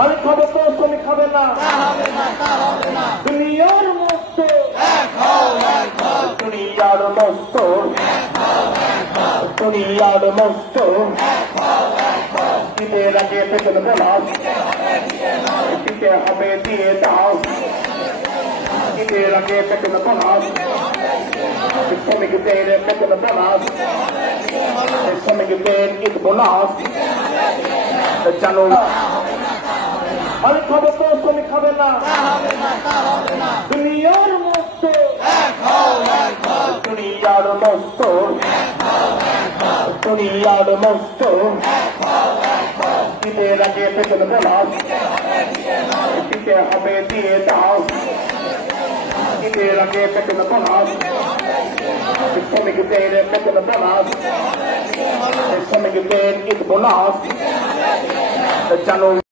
আমি খাবো তো তুমি খাবে না, দুনিয়ার মস্ত, দুনিয়ার মস্ত, দুনিয়ার মস্ত, ঈদের আগে বেতন বোনাস দিতে হবে দিয়ে দাও, ঈদের আগে বেতন বোনাস, শ্রমিকদের বেতন বোনাস, শ্রমিকদের ঈদ বোনাস জানো। আমি খাবো তো তুমি খাবে না, দুনিয়ার মস্ত, দুনিয়ার মস্ত, দুনিয়ার মস্ত, ঈদের আগে বেতন বোনাস দিতে হবে দিয়ে দাও, ঈদের আগে বেতন বোনাস, শ্রমিকদের বেতন বোনাস, শ্রমিকদের ঈদ বোনাস জানো।